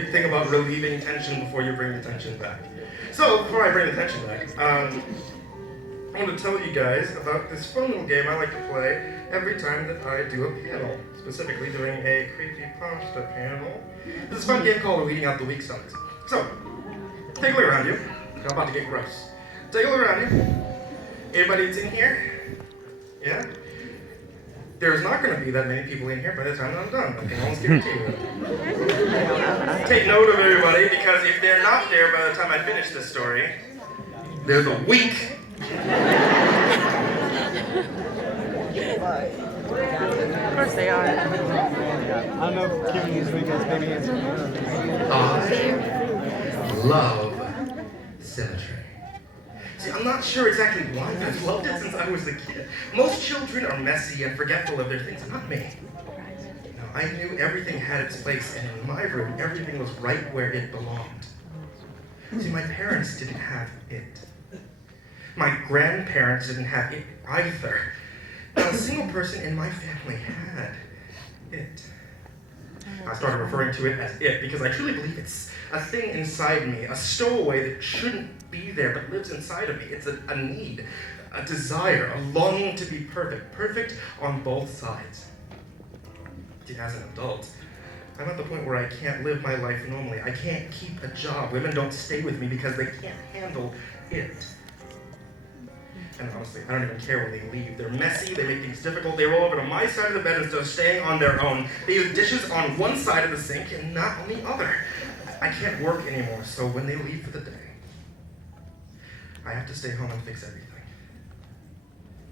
Big thing about relieving tension before you bring the tension back. So, before I bring the tension back, I want to tell you guys about this fun little game I like to play every time that I do a panel, specifically doing a creepypasta panel. This is a fun game called Weeding Out the Weak Summits. So, take a look around you. I'm about to get gross. Take a look around you. Anybody that's in here? Yeah? There's not going to be that many people in here by the time I'm done. I can almost guarantee you that. Take note of everybody, because if they're not there by the time I finish this story, they're the weak. Of course they are. I don't know if Kim this week has big hands. I love symmetry. See, I'm not sure exactly why, but I've loved it since I was a kid. Most children are messy and forgetful of their things, not me. No, I knew everything had its place, and in my room, everything was right where it belonged. See, my parents didn't have it. My grandparents didn't have it either. Not a single person in my family had it. I started referring to it as it because I truly believe it's a thing inside me, a stowaway that shouldn't be there but lives inside of me. It's a need, a desire, a longing to be perfect, perfect on both sides. See, as an adult, I'm at the point where I can't live my life normally. I can't keep a job. Women don't stay with me because they can't handle it. And honestly, I don't even care when they leave. They're messy, they make things difficult, they roll over to my side of the bed instead of staying on their own. They use dishes on one side of the sink and not on the other. I can't work anymore, so when they leave for the day, I have to stay home and fix everything.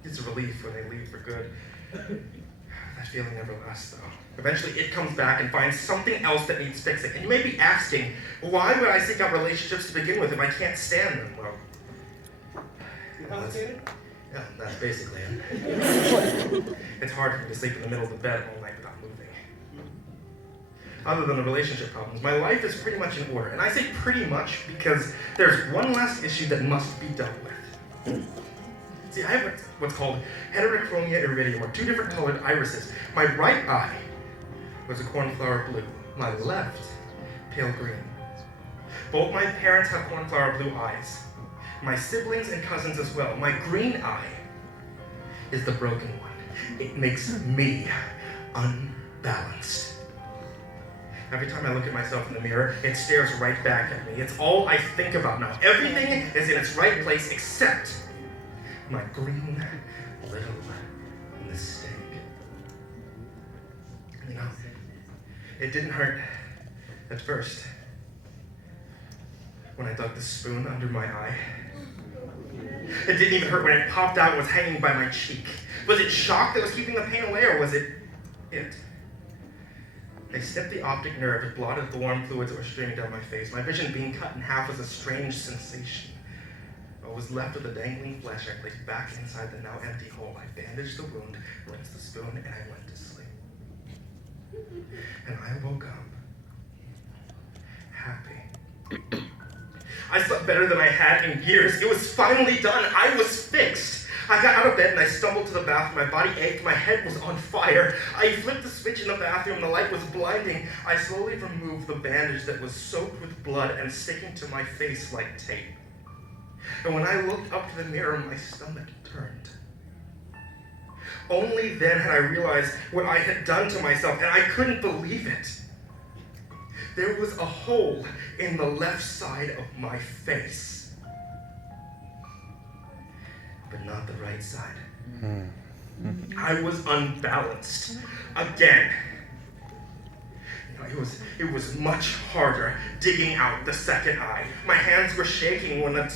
It's a relief when they leave for good. That feeling never lasts, though. Eventually, it comes back and finds something else that needs fixing. And you may be asking, why would I seek out relationships to begin with if I can't stand them? Well, yeah, that's basically it. It's hard for me to sleep in the middle of the bed all night without moving. Other than the relationship problems, my life is pretty much in order. And I say pretty much because there's one last issue that must be dealt with. See, I have what's called heterochromia iridium, or two different colored irises. My right eye was a cornflower blue, my left, pale green. Both my parents have cornflower blue eyes. My siblings and cousins as well. My green eye is the broken one. It makes me unbalanced. Every time I look at myself in the mirror, it stares right back at me. It's all I think about now. Everything is in its right place except my green little mistake. You know, it didn't hurt at first when I dug the spoon under my eye. It didn't even hurt when it popped out and was hanging by my cheek. Was it shock that was keeping the pain away, or was it it? They snipped the optic nerve. It blotted the warm fluids that were streaming down my face. My vision being cut in half was a strange sensation. What was left of the dangling flesh I placed back inside the now empty hole. I bandaged the wound, rinsed the spoon, and I went to sleep. And I woke up happy. I slept better than I had in years. It was finally done. I was fixed. I got out of bed and I stumbled to the bathroom. My body ached. My head was on fire. I flipped the switch in the bathroom and the light was blinding. I slowly removed the bandage that was soaked with blood and sticking to my face like tape. And when I looked up to the mirror, my stomach turned. Only then had I realized what I had done to myself, and I couldn't believe it. There was a hole in the left side of my face, but not the right side. I was unbalanced again. It was much harder digging out the second eye. My hands were shaking when I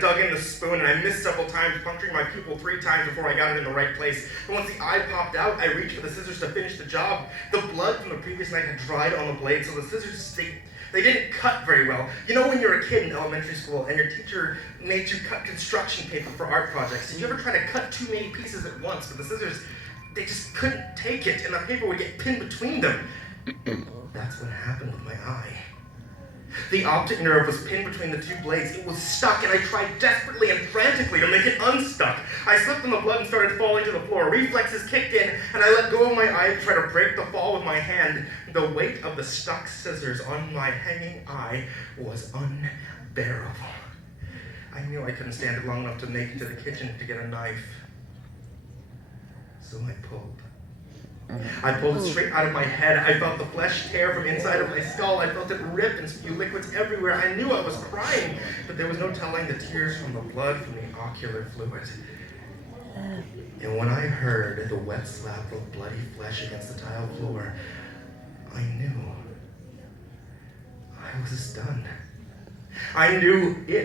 dug in the spoon, and I missed several times, puncturing my pupil 3 times before I got it in the right place. And once the eye popped out, I reached for the scissors to finish the job. The blood from the previous night had dried on the blade, so the scissors, they didn't cut very well. You know when you're a kid in elementary school and your teacher made you cut construction paper for art projects? Did you ever try to cut too many pieces at once? But the scissors, they just couldn't take it, and the paper would get pinned between them. That's what happened with my eye. The optic nerve was pinned between the two blades. It was stuck, and I tried desperately and frantically to make it unstuck. I slipped on the blood and started falling to the floor. Reflexes kicked in, and I let go of my eye to try to break the fall with my hand. The weight of the stuck scissors on my hanging eye was unbearable. I knew I couldn't stand it long enough to make it to the kitchen to get a knife. So I pulled. I pulled it straight out of my head. I felt the flesh tear from inside of my skull. I felt it rip and spew liquids everywhere. I knew I was crying, but there was no telling the tears from the blood from the ocular fluid. And when I heard the wet slap of bloody flesh against the tile floor, I knew I was done. I knew it